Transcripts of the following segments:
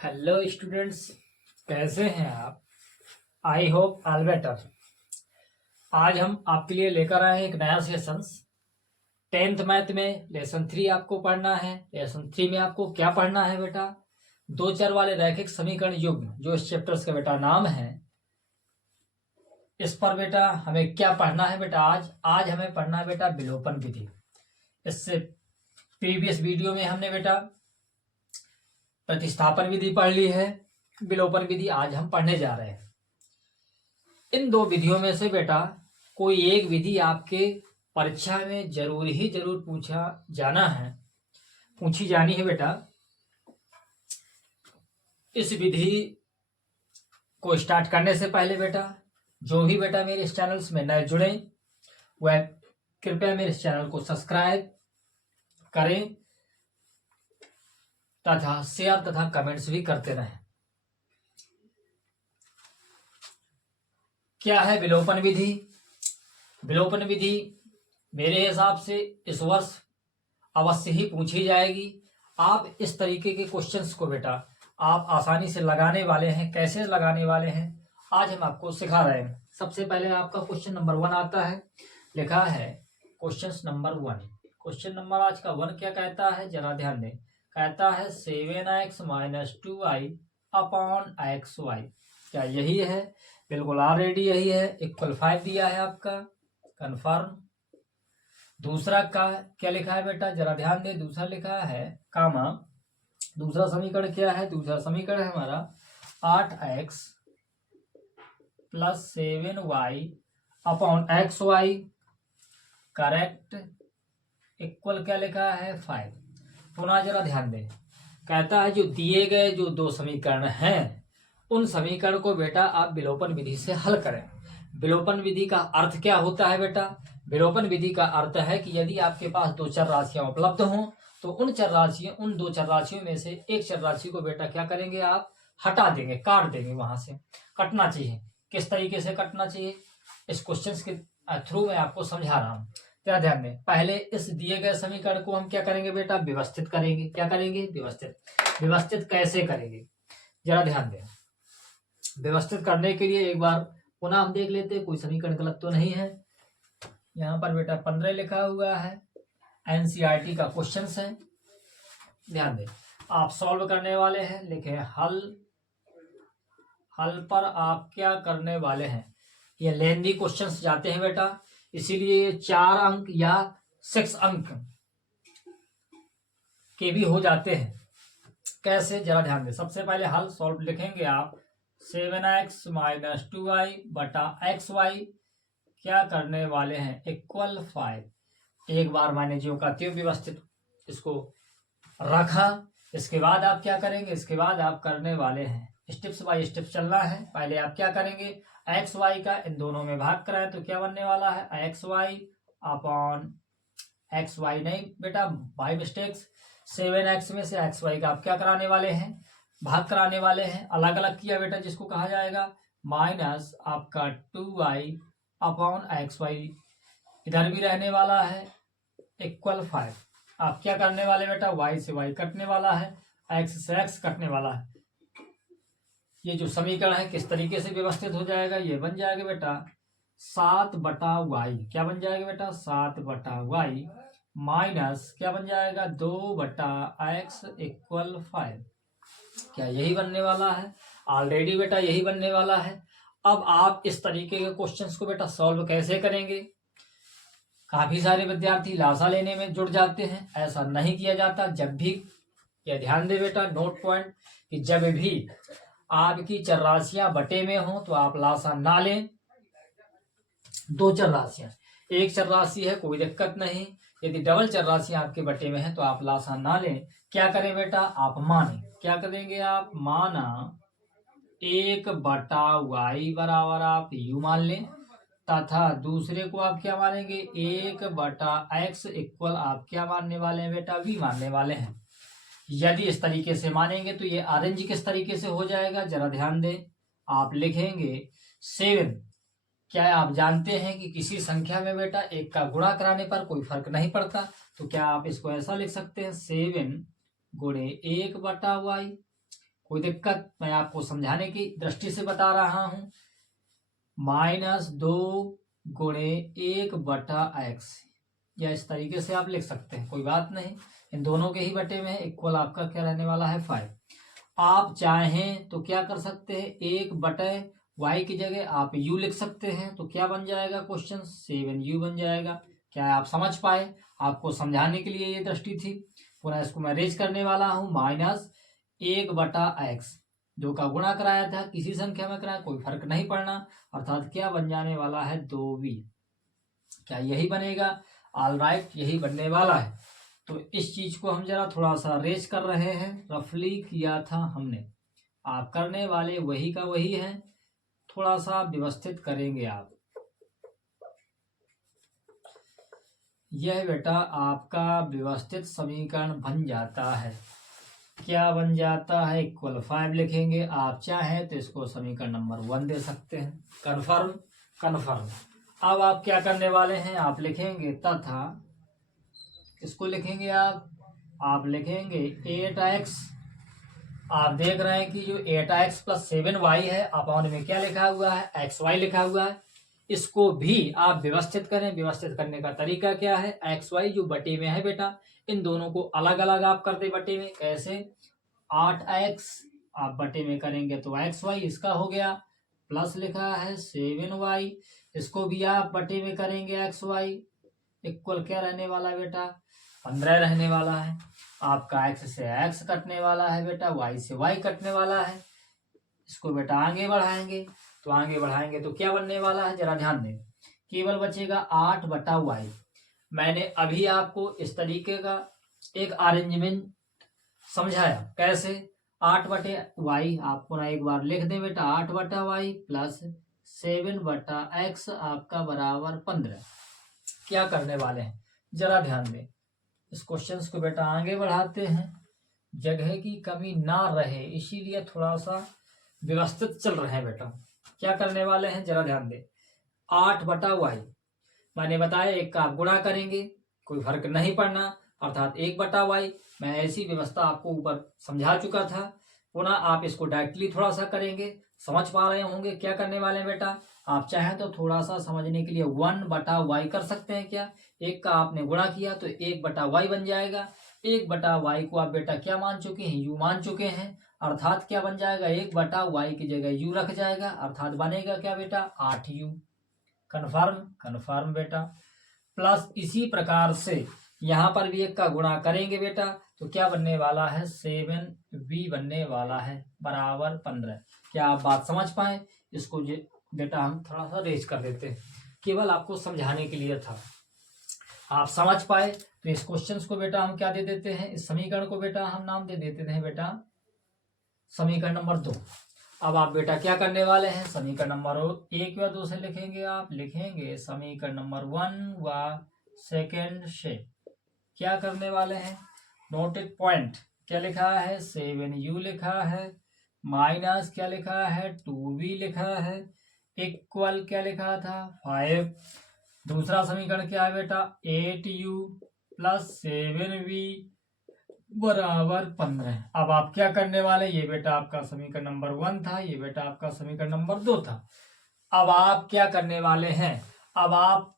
Hello students, कैसे हैं आप? I hope all better. आज हम आपके लिए लेकर आए हैं एक नया सेशन। 10th मैथ में लेसन 3 आपको पढ़ना है। लेसन 3 में आपको क्या पढ़ना है बेटा? दो चर वाले रैखिक समीकरण युग्म, जो इस चैप्टर्स का बेटा नाम है। इस पर बेटा हमें क्या पढ़ना है बेटा? आज हमें पढ़ना है बेटा विलोपन विधि। इससे प्रीवियस वीडियो में हमने बेटा प्रतिस्थापन विधि पढ़ ली है। विलोपन विधि आज हम पढ़ने जा रहे हैं। इन दो विधियों में से बेटा कोई एक विधि आपके परीक्षा में जरूर पूछी जानी है बेटा। इस विधि को स्टार्ट करने से पहले बेटा जो भी बेटा मेरे इस चैनल्स में नए जुड़े वह कृपया मेरे इस चैनल को सब्सक्राइब करें तथा शेयर तथा कमेंट्स भी करते रहें। क्या है विलोपन विधि? विलोपन विधि मेरे हिसाब से इस वर्ष अवश्य ही पूछी जाएगी। आप इस तरीके के क्वेश्चंस को बेटा आप आसानी से लगाने वाले हैं। कैसे लगाने वाले हैं आज हम आपको सिखा रहे हैं। सबसे पहले आपका क्वेश्चन नंबर 1 आता है, लिखा है क्वेश्चन नंबर 1। क्वेश्चन नंबर आज का 1 क्या कहता है, जरा ध्यान दें। कहता है 7x - 2y अपॉन xy। क्या यही है? बिल्कुल ऑलरेडी यही है। इक्वल 5 दिया है आपका, कंफर्म। दूसरा का क्या लिखा है बेटा, जरा ध्यान दें। दूसरा लिखा है कामा। दूसरा समीकरण क्या है? दूसरा समीकरण है हमारा 8x + 7y upon xy, correct, equal क्या लिखा है 5। पुनः जरा ध्यान दें। कहता है जो दिए गए जो दो समीकरण हैं उन समीकरण को बेटा आप विलोपन विधि से हल करें। विलोपन विधि का अर्थ क्या होता है बेटा? विलोपन विधि का अर्थ है कि यदि आपके पास दो चर राशियां उपलब्ध हों तो उन दो चर राशियों में से एक चर राशि को बेटा क्या करेंगे, आप हटा देंगे, काट देंगे, वहां से कटना चाहिए। किस तरीके से कटना चाहिए इस क्वेश्चन के थ्रू मैं आपको समझा रहा हूँ। क्या ध्यान दें। पहले इस दिए गए समीकरण को हम क्या करेंगे बेटा, व्यवस्थित करेंगे। क्या करेंगे? व्यवस्थित कैसे करेंगे जरा ध्यान दें। व्यवस्थित करने के लिए एक बार पुनः हम देख लेते हैं कोई समीकरण गलत तो नहीं है। यहाँ पर बेटा 15 लिखा हुआ है, एनसीईआरटी का क्वेश्चन है। ध्यान दें, आप सॉल्व करने वाले हैं, लिखे हल पर आप क्या करने वाले हैं। ये लेंदी क्वेश्चंस जाते हैं बेटा, इसीलिए 4 अंक या 6 अंक के भी हो जाते हैं। कैसे जरा ध्यान दें। सबसे पहले हल सॉल्व लिखेंगे आप 7x - 2y बटा xy क्या करने वाले हैं, इक्वल 5। एक बार मैंने जो का त्यों व्यवस्थित इसको रखा। इसके बाद आप क्या करेंगे, इसके बाद आप करने वाले हैं स्टेप्स बाय स्टेप चलना है। पहले आप क्या करेंगे, एक्स वाई का इन दोनों में भाग कराएं तो क्या बनने वाला है, x y upon x y नहीं बेटा बाई मिस्टेक्स 7x में से एक्स वाई का आप क्या कराने वाले हैं, भाग कराने वाले हैं। अलग अलग किया बेटा, जिसको कहा जाएगा माइनस आपका 2y अपॉन एक्स वाई, इधर भी रहने वाला है इक्वल 5। आप क्या करने वाले बेटा, y से y कटने वाला है, x से x कटने वाला है। ये जो समीकरण है किस तरीके से व्यवस्थित हो जाएगा, ये बन जाएगा बेटा 7/y। क्या बन जाएगा बेटा, 7/y माइनस क्या बन जाएगा 2/x इक्वल 5। क्या यही बनने वाला है? ऑलरेडी बेटा यही बनने वाला है। अब आप इस तरीके के क्वेश्चंस को बेटा सॉल्व कैसे करेंगे। काफी सारे विद्यार्थी लाशा लेने में जुड़ जाते हैं, ऐसा नहीं किया जाता। जब भी यह ध्यान दे बेटा, नोट पॉइंट, कि जब भी आपकी चर राशियां बटे में हो तो आप लाशा ना लें। दो चर राशियां, एक चर राशि है कोई दिक्कत नहीं, यदि डबल चर राशियां आपके बटे में है तो आप लाशा ना लें। क्या करें बेटा, आप माने, क्या करेंगे आप, माना 1/y बराबर आप यू मान लें, तथा दूसरे को आप क्या मानेंगे 1/x इक्वल आप क्या मानने वाले हैं बेटा, v मानने वाले हैं। यदि इस तरीके से मानेंगे तो ये अरेंज किस तरीके से हो जाएगा, जरा ध्यान दें। आप लिखेंगे 7। क्या आप जानते हैं कि किसी संख्या में बेटा एक का गुणा कराने पर कोई फर्क नहीं पड़ता, तो क्या आप इसको ऐसा लिख सकते हैं 7 × 1/y कोई दिक्कत? मैं आपको समझाने की दृष्टि से बता रहा हूं। -2 गुणे 1/x, या इस तरीके से आप लिख सकते हैं, कोई बात नहीं। इन दोनों के ही बटे में इक्वल आपका क्या रहने वाला है 5। आप चाहें तो क्या कर सकते हैं, 1/y की जगह आप u लिख सकते हैं, तो क्या बन जाएगा क्वेश्चन, 7u बन जाएगा। क्या आप समझ पाए? आपको समझाने के लिए ये दृष्टि थी। पुनः इसको मैं रेज करने वाला हूं, -1/x, जो का गुणा कराया था किसी संख्या में कराया, कोई फर्क नहीं पड़ना, अर्थात क्या बन जाने वाला है 2v। क्या यही बनेगा? ऑलराइट, यही बनने वाला है। तो इस चीज को हम जरा थोड़ा सा रेज कर रहे हैं, रफली किया था हमने, आप करने वाले वही का वही है, थोड़ा सा व्यवस्थित करेंगे आप। यह बेटा आपका व्यवस्थित समीकरण बन जाता है। क्या बन जाता है, इक्वल 5 लिखेंगे। आप चाहें तो इसको समीकरण नंबर 1 दे सकते हैं। Confirm, confirm. अब आप क्या करने वाले हैं, आप लिखेंगे तथा, इसको लिखेंगे आप लिखेंगे 8x। आप देख रहे हैं कि जो 8x + 7y है, अपॉन में क्या लिखा हुआ है, xy लिखा हुआ है। इसको भी आप व्यवस्थित करें। व्यवस्थित करने का तरीका क्या है, xy जो बटे में है बेटा, इन दोनों को अलग अलग आप कर दे बटे में। कैसे, 8x आप बटे में करेंगे तो xy इसका हो गया, प्लस लिखा है 7y, इसको भी आप बटे में करेंगे xy, इक्वल क्या रहने वाला है बेटा, 15 रहने वाला है। आपका x से x कटने वाला है बेटा, y से y कटने वाला है। इसको बेटा आगे बढ़ाएंगे, तो आगे बढ़ाएंगे तो क्या बनने वाला है, जरा ध्यान दें। केवल बचेगा 8/y। मैंने अभी आपको इस तरीके का एक अरेंजमेंट समझाया, कैसे 8/y, आप पुनः एक बार लिख दें बेटा, 8/y प्लस 7/x आपका बराबर 15। क्या करने वाले हैं, जरा ध्यान दें। इस क्वेश्चंस को बेटा आगे बढ़ाते हैं, जगह की कमी ना रहे इसीलिए थोड़ा सा व्यवस्थित चल रहे हैं बेटा। क्या करने वाले हैं, जरा ध्यान दें। 8/y मैंने बताया, एक का आप गुणा करेंगे, कोई फर्क नहीं पड़ना, अर्थात 1/y। मैं ऐसी व्यवस्था आपको ऊपर समझा चुका था। पुनः आप इसको डायरेक्टली थोड़ा सा करेंगे, समझ पा रहे होंगे क्या करने वाले हैं बेटा। आप चाहें तो थोड़ा सा समझने के लिए 1/y कर सकते हैं। क्या, एक का आपने गुणा किया तो 1/y बन जाएगा। 1/y को आप बेटा क्या मान चुके हैं, u मान चुके हैं, अर्थात क्या बन जाएगा, 1/y की जगह u रख जाएगा, अर्थात बनेगा क्या बेटा, 8u। कन्फर्म, कन्फर्म बेटा। प्लस इसी प्रकार से यहाँ पर भी एक का गुणा करेंगे बेटा, तो क्या बनने वाला है, 7v बनने वाला है, बराबर 15। क्या आप बात समझ पाए? इसको बेटा हम थोड़ा सा रेज कर देते हैं, केवल आपको समझाने के लिए था, आप समझ पाए। तो इस क्वेश्चंस को बेटा हम क्या दे देते हैं, इस समीकरण को बेटा हम नाम दे देते हैं बेटा समीकरण नंबर 2। अब आप बेटा क्या करने वाले हैं, समीकरण नंबर 1 या 2 से लिखेंगे, आप लिखेंगे समीकरण नंबर 1 व 2 से। क्या करने वाले हैं, नोटेड पॉइंट क्या लिखा है, 7u लिखा है, माइनस क्या लिखा है, 2v लिखा है, इक्वल क्या लिखा था, 5। दूसरा समीकरण क्या है बेटा, 8u प्लस 7v बराबर 15। अब आप क्या करने वाले, ये बेटा आपका समीकरण नंबर 1 था, ये बेटा आपका समीकरण नंबर 2 था। अब आप क्या करने वाले हैं, अब आप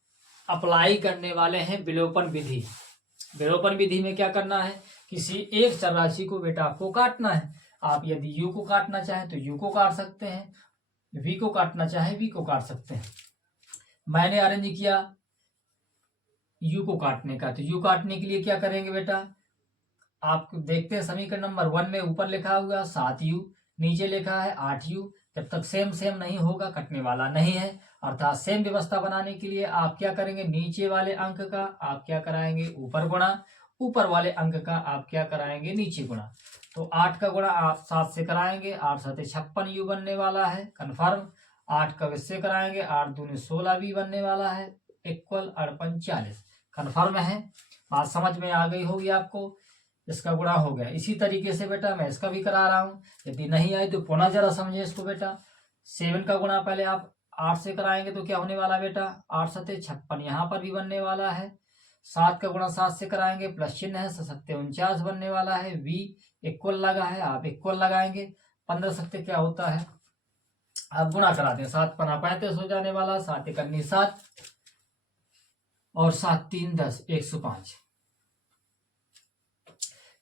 अप्लाई करने वाले हैं विलोपन विधि। विलोपन विधि में क्या करना है, किसी एक चर राशि को बेटा आपको काटना है। आप यदि u को काटना चाहें तो u को काट सकते हैं, v को काटना चाहे v को काट सकते हैं। मैंने अरेंज किया u को काटने का, तो u काटने के लिए क्या करेंगे बेटा, आप देखते हैं समीकरण नंबर 1 में ऊपर लिखा हुआ 7u, नीचे लिखा है 8u। जब तक सेम सेम नहीं होगा कटने वाला नहीं है, अर्थात सेम व्यवस्था बनाने के लिए आप क्या करेंगे, नीचे वाले अंक का आप क्या कराएंगे, ऊपर गुणा, ऊपर वाले अंक का आप क्या कराएंगे, नीचे गुणा। तो 8 का गुणा आप 7 से कराएंगे, 8 7 56u बनने वाला है, कन्फर्म। 8 का इससे कराएंगे, 8 दूनी 16v बनने वाला है, इक्वल 48 कन्फर्म है। बात समझ में आ गई होगी आपको, इसका गुणा हो गया। इसी तरीके से बेटा मैं इसका भी करा रहा हूँ, यदि नहीं आई तो पुनः जरा समझे इसको बेटा। 7 का गुणा पहले आप 8 से कराएंगे तो क्या होने वाला बेटा, 8 7 56, यहाँ पर भी बनने वाला है, 7 का गुणा 7 से कराएंगे, प्लस चिन्ह है, 7×7 = 49 बनने वाला है। v इक्वल लगा है, आप इक्वल लगाएंगे, 15 सत्ते क्या होता है, आप गुणा कराते हैं, 7×5 = 35 हो जाने वाला, 7×1 = 7 और 7×3 = 10, 105।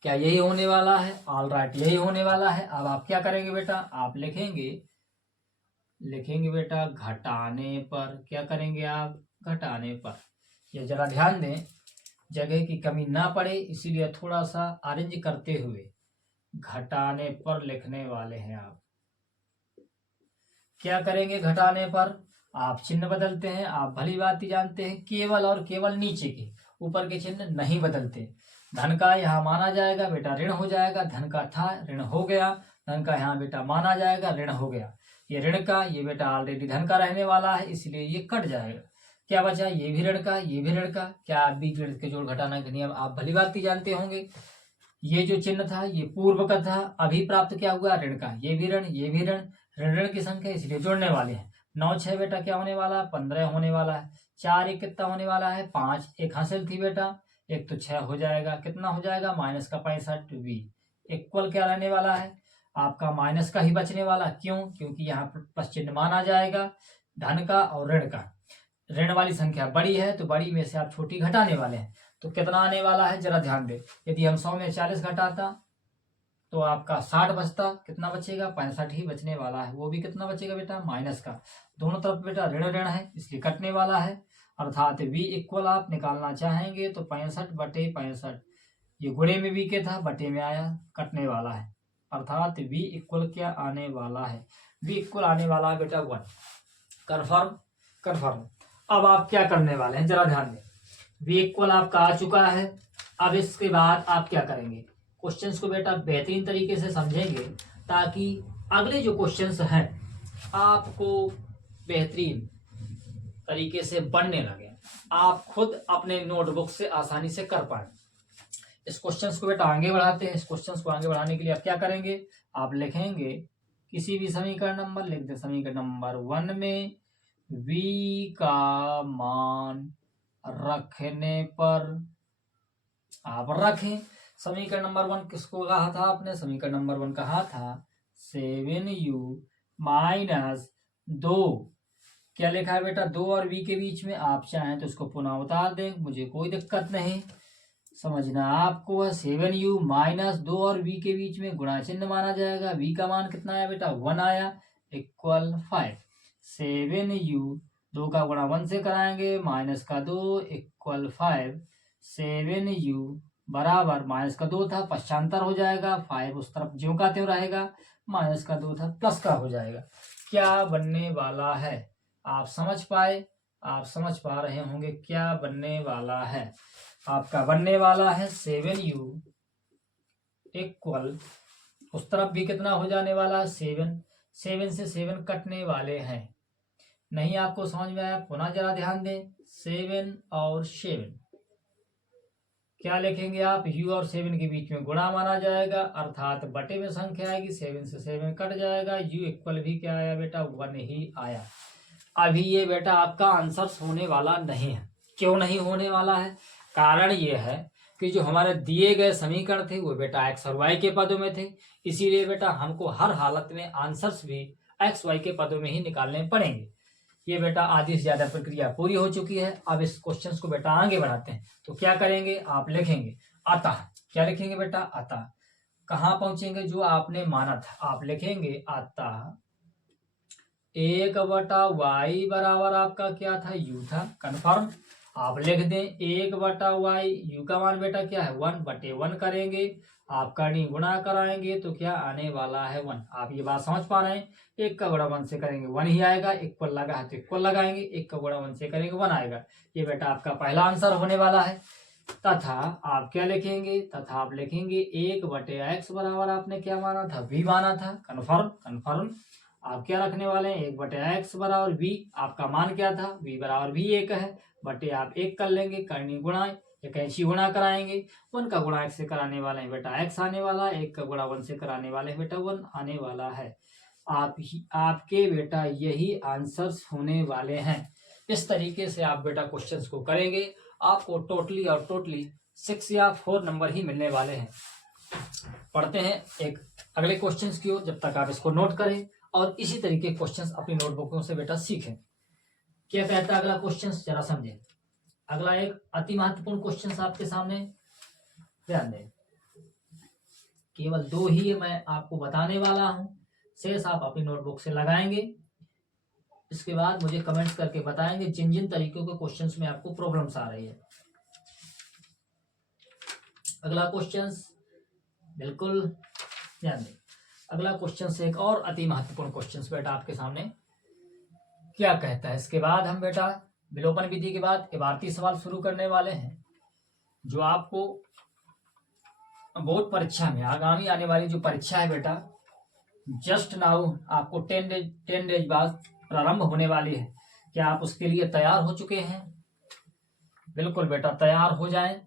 क्या यही होने वाला है? ऑल राइट, यही होने वाला है। अब आप क्या करेंगे बेटा, आप लिखेंगे बेटा घटाने पर। क्या करेंगे आप? घटाने पर। ये जरा ध्यान दें, जगह की कमी ना पड़े, इसीलिए थोड़ा सा अरेंज करते हुए घटाने पर लिखने वाले हैं आप। क्या करेंगे घटाने पर? आप चिन्ह बदलते हैं, आप भली बात ही जानते हैं, केवल और केवल नीचे के, ऊपर के चिन्ह नहीं बदलते। धन का यहाँ माना जाएगा बेटा, ऋण हो जाएगा, धन का था ऋण हो गया, धन का यहाँ बेटा माना जाएगा, ऋण हो गया। ये ऋण का, ये बेटा ऑलरेडी धन का रहने वाला है, इसलिए ये कट जाएगा। क्या बचा? ये भी ऋण का, ये भी ऋण का। क्या आप बीच ऋण के जोड़ घटाना के नियम आप भली बात ही जानते होंगे। ये जो चिन्ह था ये पूर्व का था, अभी प्राप्त क्या हुआ? ऋण का। ये भी ऋण, ये भी ऋण, ऋण ऋण की संख्या इसलिए जोड़ने वाले हैं। 9 6 बेटा क्या होने वाला? 15 होने वाला है। 4 1 कितना होने वाला है? 5। एक हासिल थी बेटा, एक तो 6 हो जाएगा, कितना हो जाएगा? -65 v इक्वल क्या रहने वाला है? आपका माइनस का ही बचने वाला। क्यों? क्योंकि यहाँ प्लस चिन्ह माना जाएगा धन का और ऋण का। ऋण वाली संख्या बड़ी है तो बड़ी में से आप छोटी घटाने वाले हैं, तो कितना आने वाला है जरा ध्यान दे। यदि हम 100 में 40 घटाता तो आपका 60 बचता, कितना बचेगा? 65 ही बचने वाला है। वो भी कितना बचेगा बेटा? माइनस का। दोनों तरफ बेटा ऋण ऋण है, इसलिए कटने वाला है। अर्थात v इक्वल आप निकालना चाहेंगे तो 65/65, ये गुणे में v के था, बटे में आया, कटने वाला है। अर्थात v इक्वल क्या आने वाला है? v इक्वल आने वाला है बेटा 1। कन्फर्म? कन्फर्म। अब आप क्या करने वाले हैं जरा ध्यान दें। v इक्वल आपका आ चुका है। अब इसके बाद आप क्या करेंगे? क्वेश्चंस को बेटा बेहतरीन तरीके से समझेंगे ताकि अगले जो क्वेश्चंस हैं आपको बेहतरीन तरीके से बनने लगे, आप खुद अपने नोटबुक से आसानी से कर पाए। इस क्वेश्चंस को बेटा आगे बढ़ाते हैं। इस क्वेश्चंस को आगे बढ़ाने के लिए आप क्या करेंगे? आप लिखेंगे किसी भी समीकरण नंबर, लिख दे समीकरण नंबर 1 में v का मान रखने पर आप रखें। समीकरण नंबर 1 किसको कहा था आपने? समीकरण नंबर 1 कहा था 7u - 2। क्या लिखा है बेटा? 2 और v के बीच में आप चाहें तो इसको पुनः उतार दें, मुझे कोई दिक्कत नहीं। समझना आपको है 7u - 2 और v के बीच में गुणा चिन्ह माना जाएगा। v का मान कितना आया बेटा? 1 आया, इक्वल 5। 7u 2 का गुणा 1 से कराएंगे, माइनस का 2 इक्वल 5। 7u बराबर माइनस का 2 था, पश्चांतर हो जाएगा, 5 उस तरफ ज्यों का त्यों रहेगा, माइनस का 2 था, प्लस का हो जाएगा। क्या बनने वाला है? आप समझ पाए? आप समझ पा रहे होंगे क्या बनने वाला है? आपका बनने वाला है 7u इक्वल, उस तरफ भी कितना हो जाने वाला है? 7। 7 से 7 कटने वाले हैं। नहीं आपको समझ में आया? पुनः जरा ध्यान दें। 7 और 7 क्या लिखेंगे आप? u और 7 के बीच में गुणा माना जाएगा, अर्थात बटे में संख्या आएगी, 7 से 7 कट जाएगा, u इक्वल भी क्या आया बेटा? 1 ही आया। अभी ये बेटा आपका आंसर होने वाला नहीं है। क्यों नहीं होने वाला है? कारण ये है कि जो हमारे दिए गए समीकरण थे वो बेटा x और y के पदों में थे, इसीलिए बेटा हमको हर हालत में आंसर्स भी x y के पदों में ही निकालने पड़ेंगे। ये बेटा आधी से ज्यादा प्रक्रिया पूरी हो चुकी है। अब इस क्वेश्चन को बेटा आगे बढ़ाते हैं। तो क्या करेंगे? आप लिखेंगे अतः। क्या लिखेंगे बेटा? अतः। कहाँ पहुंचेंगे? जो आपने माना था आप लिखेंगे अतः 1/y बराबर आपका क्या था? u था। कन्फर्म? आप लिख दें 1/y, u का मान बेटा क्या है? 1/1 करेंगे, आप करनी गुणा कराएंगे तो क्या आने वाला है? 1। आप ये बात समझ पा रहे हैं? 1 का गुणा 1 से करेंगे 1 ही आएगा, इक्वल लगा है तो इक्वल लगाएंगे, 1 का गुणा 1 से करेंगे 1 आएगा। ये बेटा आपका पहला आंसर होने वाला है। तथा आप क्या लिखेंगे? तथा आप लिखेंगे 1/x बराबर आपने क्या माना था? v माना था। कन्फर्म? कन्फर्म। आप क्या रखने वाले हैं? 1/x बराबर v, आपका मान क्या था? v बराबर v 1 है, बटे आप 1 कर लेंगे, करनी गुणा या कैंची गुणा कराएंगे, 1 का गुणा x से कराने वाले हैं बेटा x आने वाला है, 1 का गुणा 1 से कराने वाले हैं बेटा 1 आने वाला है। आपके बेटा यही आंसर्स होने वाले हैं। इस तरीके से आप बेटा क्वेश्चंस को करेंगे, आपको टोटली 6 या 4 नंबर ही मिलने वाले हैं। पढ़ते हैं एक अगले क्वेश्चंस की ओर, जब तक आप इसको नोट करें और इसी तरीके क्वेश्चंस अपनी नोटबुकों से बेटा सीखें। क्या कहता है अगला क्वेश्चन, जरा समझें। अगला एक अति महत्वपूर्ण क्वेश्चन आपके सामने, ध्यान दें। केवल 2 ही मैं आपको बताने वाला हूं, शेष आप अपनी नोटबुक से लगाएंगे। इसके बाद मुझे कमेंट्स करके बताएंगे जिन जिन तरीकों के क्वेश्चंस में आपको प्रॉब्लम्स आ रही है। अगला क्वेश्चन बिल्कुल ध्यान दें। अगला क्वेश्चन से एक और अति महत्वपूर्ण क्वेश्चन बेटा आपके सामने क्या कहता है। इसके बाद हम बेटा विलोपन विधि के बाद इबारती सवाल शुरू करने वाले हैं, जो आपको बोर्ड परीक्षा में आगामी आने वाली जो परीक्षा है बेटा जस्ट नाउ आपको 10 डेज बाद प्रारंभ होने वाली है। क्या आप उसके लिए तैयार हो चुके हैं? बिल्कुल बेटा तैयार हो जाएं।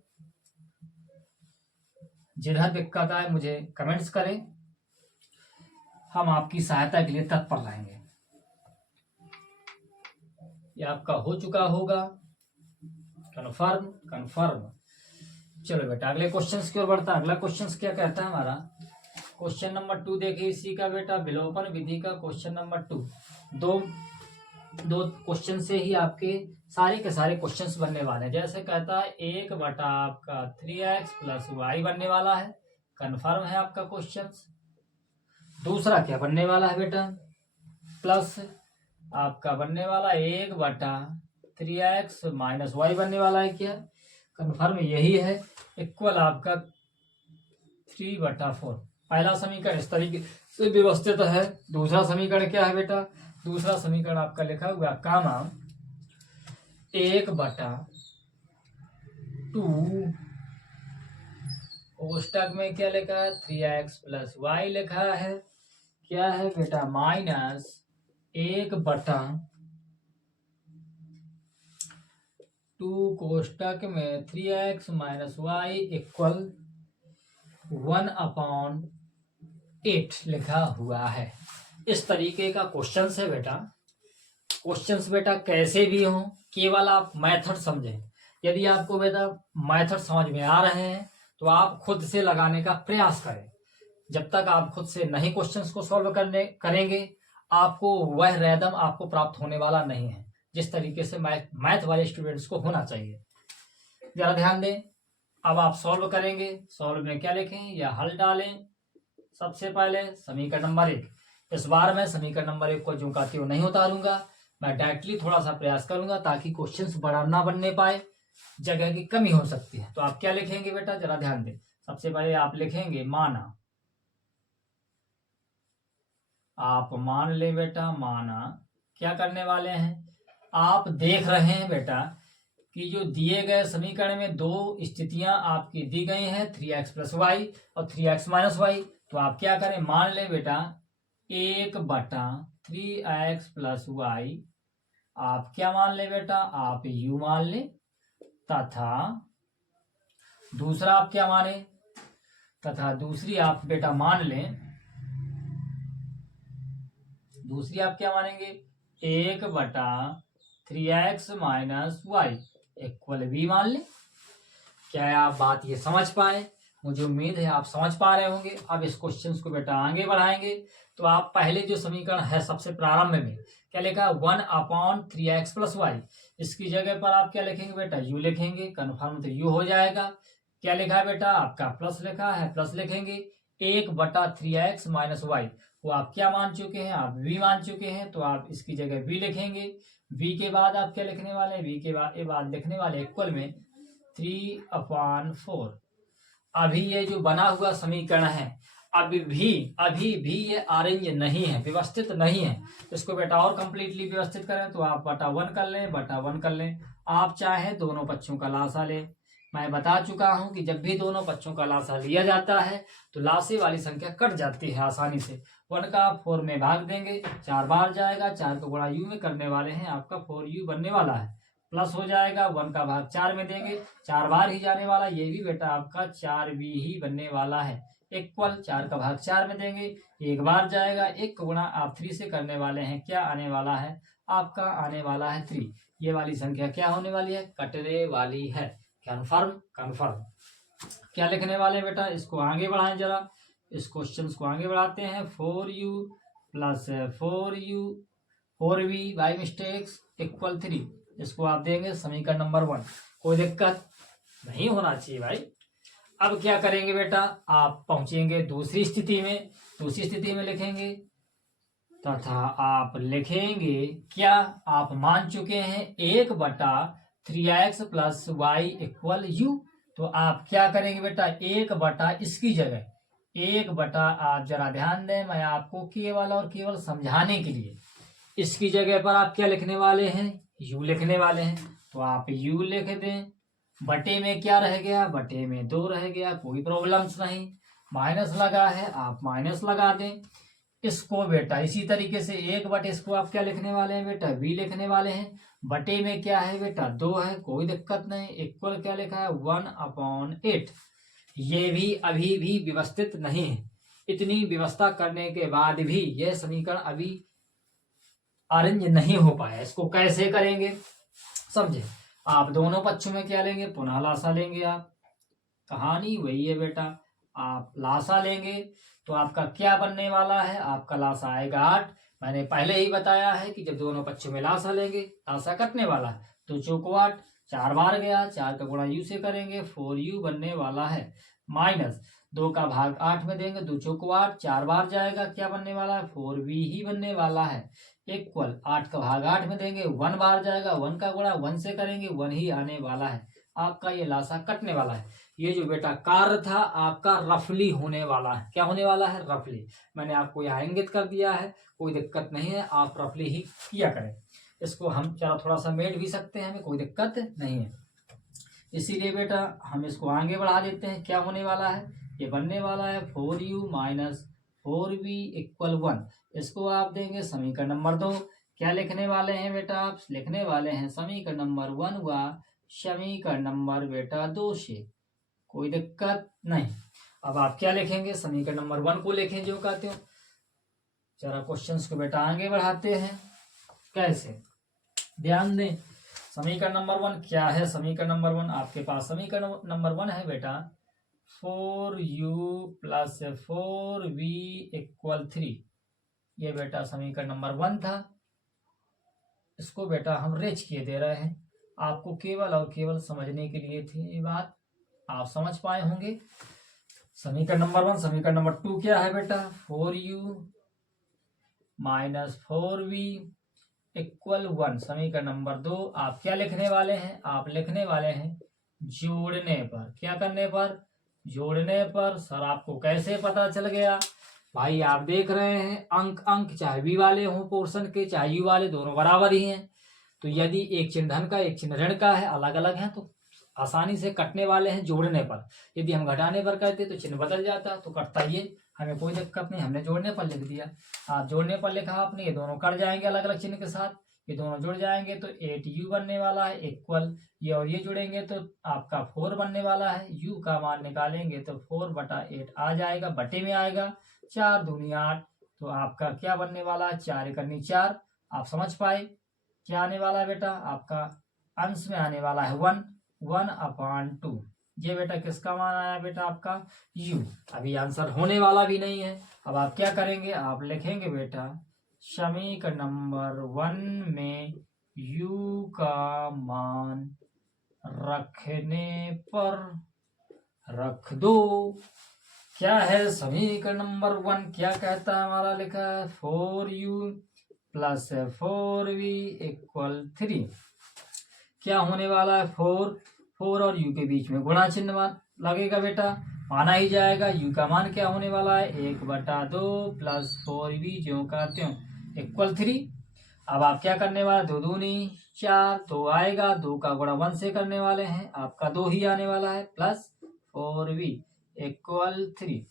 जिधर दिक्कत आए मुझे कमेंट्स करें, हम आपकी सहायता के लिए तत्पर रहेंगे। ये आपका हो चुका होगा कन्फर्म। चलो बेटा अगले क्वेश्चंस की ओर बढ़ता है। अगला क्वेश्चंस क्या कहता है हमारा, क्वेश्चन नंबर 2 देखिए इसी का बेटा, विलोपन विधि का क्वेश्चन नंबर 2। दो क्वेश्चन से ही आपके सारे के सारे क्वेश्चंस बनने वाले हैं। जैसे कहता है 1 बटा आपका 3x प्लस वाई बनने वाला है, कन्फर्म है आपका क्वेश्चन। दूसरा क्या बनने वाला है बेटा, प्लस आपका बनने वाला 1 बटा 3x माइनस वाई बनने वाला है, क्या कन्फर्म यही है, इक्वल आपका 3 बटा 4। पहला समीकरण इस तरीके से व्यवस्थित है। दूसरा समीकरण क्या है बेटा, दूसरा समीकरण आपका लिखा हुआ कामा 1 बटा 2 कोष्टक में क्या लिखा है 3x प्लस वाई लिखा है, क्या है बेटा माइनस 1 बटा 2 कोष्टक में 3x माइनस वाई इक्वल 1/8 लिखा हुआ है। इस तरीके का क्वेश्चंस है बेटा। क्वेश्चंस बेटा कैसे भी हों, केवल आप मेथड समझें। यदि आपको बेटा मेथड समझ में आ रहे हैं तो आप खुद से लगाने का प्रयास करें। जब तक आप खुद से नहीं क्वेश्चंस को सॉल्व करेंगे आपको वह रैदम आपको प्राप्त होने वाला नहीं है, जिस तरीके से मैथ वाले स्टूडेंट्स को होना चाहिए। जरा ध्यान दें। अब आप सॉल्व करेंगे, सॉल्व में क्या लिखें या हल डालें। सबसे पहले समीकरण नंबर 1। इस बार मैं समीकरण नंबर 1 को जो का त्यों नहीं उतारूंगा, मैं डायरेक्टली थोड़ा सा प्रयास करूंगा ताकि क्वेश्चंस बड़ा ना बनने पाए, जगह की कमी हो सकती है। तो आप क्या लिखेंगे बेटा, जरा ध्यान दें। सबसे पहले आप लिखेंगे माना, आप मान ले बेटा माना। क्या करने वाले हैं, आप देख रहे हैं बेटा कि जो दिए गए समीकरण में 2 स्थितियां आपकी दी गई हैं 3x प्लस वाई और 3x माइनस वाई। तो आप क्या करें, मान लें बेटा 1 बटा 3x प्लस वाई, आप क्या मान लें बेटा, आप u मान लें, तथा दूसरा आप क्या माने, तथा दूसरी आप बेटा मान लें, दूसरी आप क्या मानेंगे 1 बटा 3x minus Y equal v मान लें। क्या आप बात ये समझ पाए? मुझे उम्मीद है आप समझ पा रहे होंगे। अब इस क्वेश्चन को बेटा आगे बढ़ाएंगे तो आप पहले जो समीकरण है सबसे प्रारंभ में क्या लिखा 1/3x प्लस वाई, इसकी जगह पर आप क्या लिखेंगे बेटा u लिखेंगे, कन्फर्म तो u हो जाएगा। क्या लिखा है बेटा आपका प्लस लिखा है, प्लस लिखेंगे 1 बटा 3x माइनस वाई, वो आप क्या मान चुके हैं, आप v मान चुके हैं, तो आप इसकी जगह v लिखेंगे। v के बाद आप क्या लिखने वाले, v के बाद लिखने वाले इक्वल में 3/4। अभी ये जो बना हुआ समीकरण है अभी भी ये अरेंज नहीं है, व्यवस्थित नहीं है। इसको बेटा और कंप्लीटली व्यवस्थित करें तो आप बटा 1 कर लें। आप चाहे दोनों पक्षों का लासा लें। मैं बता चुका हूं कि जब भी दोनों पक्षों का लासा लिया जाता है तो लासे वाली संख्या कट जाती है आसानी से। 1 का 4 में भाग देंगे, 4 बार जाएगा, 4 को गुणा u में करने वाले हैं, आपका 4u बनने वाला है। प्लस हो जाएगा, 1 का भाग 4 में देंगे, 4 बार ही जाने वाला, ये भी बेटा आपका 4b ही बनने वाला है। इक्वल 4 का भाग 4 में देंगे, 1 बार जाएगा, 1 को गुणा आप 3 से करने वाले हैं, क्या आने वाला है आपका, आने वाला है 3। ये वाली संख्या क्या होने वाली है, कटने वाली है। Confirm confirm. क्या लिखने वाले हैं बेटा, इसको आगे बढ़ाएं जरा, इस क्वेश्चन को आगे बढ़ाते हैं। 4u plus 4v by mistakes equal 3, इसको आप देंगे समीकरण नंबर 1। कोई दिक्कत नहीं होना चाहिए भाई। अब क्या करेंगे बेटा, आप पहुंचेंगे दूसरी स्थिति में। दूसरी स्थिति में लिखेंगे तथा आप लिखेंगे क्या, आप मान चुके हैं 1/3x plus Y equal you. तो आप क्या करेंगे बेटा, 1 इसकी जगह 1 आप जरा ध्यान दें, मैं आपको केवल और केवल समझाने के लिए इसकी जगह पर आप क्या लिखने वाले हैं, यू लिखने वाले हैं। तो आप यू लिख दें, बटे में क्या रह गया, बटे में 2 रह गया, कोई प्रॉब्लम्स नहीं। माइनस लगा है, आप माइनस लगा दें। इसको बेटा इसी तरीके से 1 इसको आप क्या लिखने वाले हैं बेटा, v लिखने वाले हैं। बटे में क्या है बेटा, 2 है, कोई दिक्कत नहीं। इक्वल क्या लिखा है, 1/8। ये भी अभी भी व्यवस्थित नहीं है। इतनी व्यवस्था करने के बाद भी यह समीकरण अभी अरेंज नहीं हो पाया। इसको कैसे करेंगे समझे। आप दोनों पक्षों में क्या लेंगे, पुनः लासा लेंगे। आप कहानी वही है बेटा, आप लासा लेंगे तो आपका क्या बनने वाला है, आपका लासा आएगा 8। मैंने पहले ही बताया है कि जब दोनों पक्षों में लासा लेंगे, लासा कटने वाला है तो चौको 8, 4 बार गया, 4 का गुणा यू से करेंगे, 4u बनने वाला है। माइनस 2 का भाग 8 में देंगे, 2 चौको 8, 4 बार जाएगा, क्या बनने वाला है, 4v ही बनने वाला है। इक्वल 8 का भाग 8 में देंगे, 1 बार जाएगा, 1 का गुणा 1 से करेंगे, 1 ही आने वाला है। आपका ये लासा कटने वाला है। ये जो बेटा कार्य था आपका रफली होने वाला है। क्या होने वाला है, रफली। मैंने आपको यहाँ इंगित कर दिया है, कोई दिक्कत नहीं है, आप रफली ही किया करें। इसको हम चलो थोड़ा सा मेट भी सकते हैं, हमें कोई दिक्कत नहीं है। इसीलिए बेटा हम इसको आगे बढ़ा देते हैं। क्या होने वाला है, ये बनने वाला है 4u माइनस 4v इक्वल 1। इसको आप देंगे समीकरण नंबर 2। क्या लिखने वाले हैं बेटा, आप लिखने वाले हैं समीकरण नंबर 1 व समीकरण नंबर बेटा 2 से, कोई दिक्कत नहीं। अब आप क्या लिखेंगे, समीकरण नंबर 1 को लिखें जो कहते हो। जरा क्वेश्चंस को बेटा आगे बढ़ाते हैं। कैसे, ध्यान दें। समीकरण नंबर 1 क्या है, समीकरण नंबर 1 आपके पास समीकरण नंबर 1 है बेटा 4u प्लस 4v इक्वल 3। ये बेटा समीकरण नंबर 1 था। इसको बेटा हम रेच किए दे रहे हैं, आपको केवल और केवल समझने के लिए थी ये बात, आप समझ पाए होंगे। समीकरण नंबर 1। समीकरण नंबर 2 क्या है बेटा, 4u माइनस 4v इक्वल 1। समीकरण नंबर 2 आप क्या लिखने वाले हैं, आप लिखने वाले हैं जोड़ने पर। क्या करने पर, जोड़ने पर। सर आपको कैसे पता चल गया, भाई आप देख रहे हैं अंक चाहे v वाले हों पोर्शन के, चाहे u वाले, दोनों बराबर ही हैं। तो यदि एक चिन्ह धन का एक चिन्ह ऋण का है, अलग अलग है, तो आसानी से कटने वाले हैं जोड़ने पर। यदि हम घटाने पर कहते तो चिन्ह बदल जाता, तो कटता ये, हमें कोई दिक्कत नहीं, हमने जोड़ने पर लिख दिया। आप जोड़ने पर लिखा आपने, ये दोनों कट जाएंगे अलग अलग चिन्ह के साथ, ये दोनों जुड़ जाएंगे तो 8u बनने वाला है इक्वल, ये और ये जुड़ेंगे तो आपका 4 बनने वाला है। u का मान निकालेंगे तो 4/8 आ जाएगा, बटे में आएगा 4 दूनी 8। तो आपका क्या बनने वाला है, 4 एकनी 4। आप समझ पाए क्या आने वाला है बेटा, आपका अंश में आने वाला है 1/2। ये बेटा किसका मान आया बेटा, आपका u। अभी आंसर होने वाला भी नहीं है। अब आप क्या करेंगे, आप लिखेंगे बेटा समीकरण नंबर 1 में u का मान रखने पर रख दो। क्या है समीकरण नंबर 1, क्या कहता है हमारा, लिखा है 4u प्लस 4v इक्वल 3। क्या होने वाला है, 4 और u के बीच में गुणा चिन्ह लगेगा बेटा, माना ही जाएगा। u का मान क्या होने वाला है, 1/2 प्लस 4v जो कहते हो इक्वल 3। अब आप क्या करने वाले, 2 दूनी 4, 2 आएगा, 2 का गुणा 1 से करने वाले हैं, आपका 2 ही आने वाला है, प्लस 4v इक्वल 3।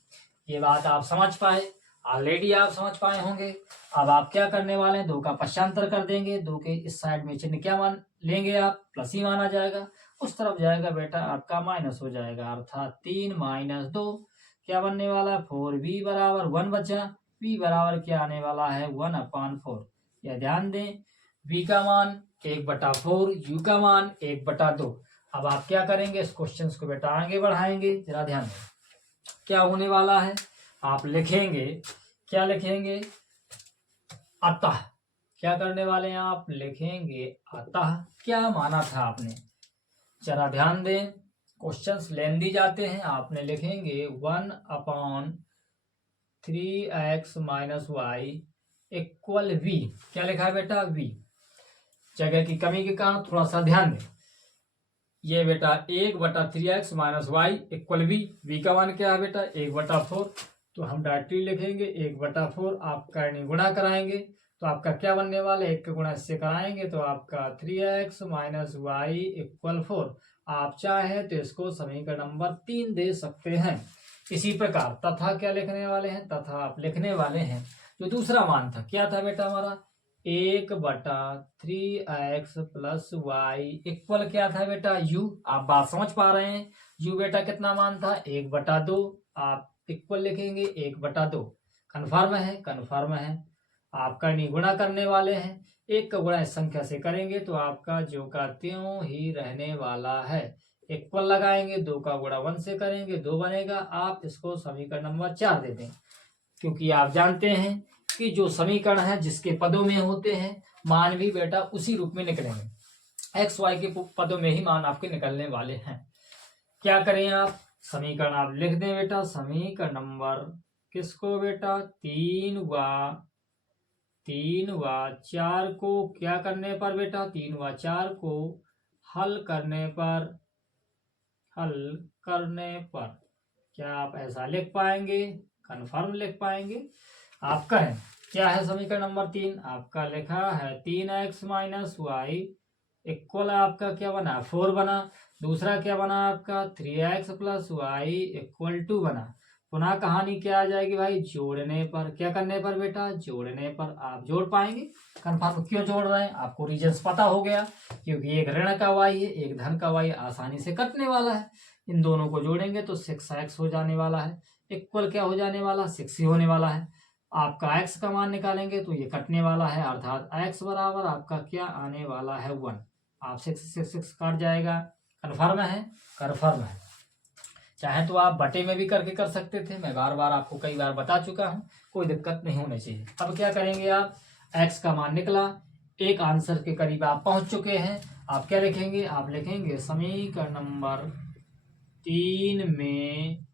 ये बात आप समझ पाए, ऑलरेडी आप समझ पाए होंगे। अब आप क्या करने वाले हैं, 2 का पश्चांतर कर देंगे, 2 के इस साइड में चिन्ह क्या मान लेंगे आप, प्लस ही माना जाएगा, उस तरफ जाएगा बेटा आपका माइनस हो जाएगा, अर्थात 3 - 2 क्या बनने वाला है, 4v बराबर 1 बचा, v बराबर क्या आने वाला है 1/4। यह ध्यान दें v का मान 1/4, u का मान 1/2। अब आप क्या करेंगे, इस क्वेश्चन को बेटा आगे बढ़ाएंगे, जरा ध्यान दें क्या होने वाला है। आप लिखेंगे, क्या लिखेंगे, अतः। क्या करने वाले हैं आप, लिखेंगे अतः। क्या माना था आपने, जरा ध्यान दें, क्वेश्चंस लेंदी जाते हैं। आपने लिखेंगे 1/3x - y इक्वल v। क्या लिखा है बेटा, v। जगह की कमी के कारण थोड़ा सा ध्यान दें। ये बेटा 1/3x - y equal v। v का मान क्या है बेटा, 1/4। तो हम डायरेक्टली लिखेंगे 1/4। आप करनी गुणा कराएंगे तो आपका क्या बनने वाला है, 1 का गुणा इससे कराएंगे तो आपका 3x - y इक्वल 4। आप चाहे तो इसको समीकरण नंबर 3 दे सकते हैं। इसी प्रकार तथा क्या लिखने वाले हैं, तथा आप लिखने वाले हैं जो दूसरा मान था, क्या था बेटा हमारा, 1/3x + y इक्वल क्या था बेटा, u। आप बात समझ पा रहे हैं, u बेटा कितना मान था, 1/2। आप इक्वल लिखेंगे 1/2। कन्फर्म है, कन्फर्म है। आप करनी गुणा करने वाले हैं, 1 का गुणा इस संख्या से करेंगे तो आपका जो का त्यों ही रहने वाला है। इक्वल लगाएंगे, 2 का गुणा 1 से करेंगे 2 बनेगा। आप इसको समीकरण नंबर 4 दे दें, क्योंकि आप जानते हैं कि जो समीकरण है जिसके पदों में होते हैं मान भी बेटा उसी रूप में निकलेंगे। एक्स वाई के पदों में ही मान आपके निकलने वाले हैं। क्या करें आप, समीकरण आप लिख दें बेटा, समीकरण नंबर किसको बेटा, 3 व 4 को क्या करने पर बेटा, 3 व 4 को हल करने पर क्या आप ऐसा लिख पाएंगे, कन्फर्म लिख पाएंगे। आप कहें क्या है समीकरण नंबर 3, आपका लिखा है 3x - y इक्वल आपका क्या बना, 4 बना। दूसरा क्या बना आपका, 3x + y इक्वल 2 बना। पुनः कहानी क्या आ जाएगी भाई, जोड़ने पर। क्या करने पर बेटा, जोड़ने पर आप जोड़ पाएंगे। कन्फर्म क्यों जोड़ रहे हैं, आपको रीजंस पता हो गया, क्योंकि एक ऋण का y है, एक धन का y आसानी से कटने वाला है। इन दोनों को जोड़ेंगे तो 6x हो जाने वाला है, इक्वल क्या हो जाने वाला, 6 ही होने वाला है। आपका x का मान निकालेंगे तो ये कटने वाला है, अर्थात x बराबर आपका क्या आने वाला है, 1। आप 6 कट जाएगा। कन्फर्म है, कन्फर्म है। चाहे तो आप बटे में भी करके कर सकते थे, मैं बार बार आपको कई बार बता चुका हूं, कोई दिक्कत नहीं होनी चाहिए। अब क्या करेंगे आप, x का मान निकला, एक आंसर के करीब आप पहुंच चुके हैं। आप क्या लिखेंगे, आप लिखेंगे समीकरण नंबर 3 में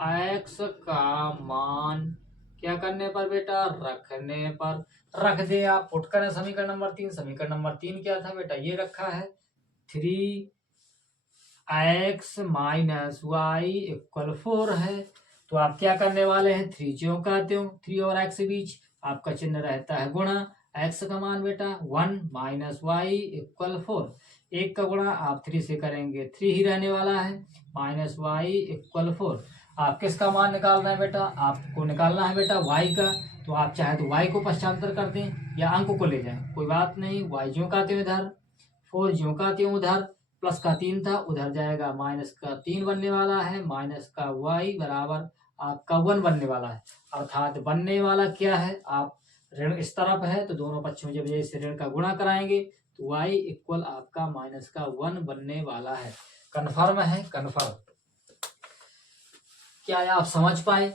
x का मान क्या करने पर बेटा, रखने पर। रख दे आप, पुट करें समीकरण नंबर 3। समीकरण नंबर 3 क्या था बेटा, ये रखा है 3x - y इक्वल 4 है। तो आप क्या करने वाले हैं, 3 ज्यों का त्यों, 3 और x के बीच आपका चिन्ह रहता है गुणा। x का मान बेटा 1 - y इक्वल 4। 1 का गुणा आप 3 से करेंगे 3 ही रहने वाला है, -y इक्वल 4। आप किसका मान निकालना है बेटा, आपको निकालना है बेटा y का। तो आप चाहे तो y को पश्चांतर कर दें या अंक को ले जाएं, कोई बात नहीं। y ज्यों का त्यों इधर, 4 ज्यों का त्यों उधर, प्लस का 3 था उधर जाएगा, माइनस का 3 बनने वाला है, माइनस का y बराबर आपका 1 बनने वाला है। अर्थात बनने वाला क्या है, आप ऋण इस तरफ है तो दोनों पक्षों जब जैसे ऋण का गुणा कराएंगे तो y इक्वल आपका माइनस का 1 बनने वाला है। कन्फर्म है, कन्फर्म। क्या आप समझ पाए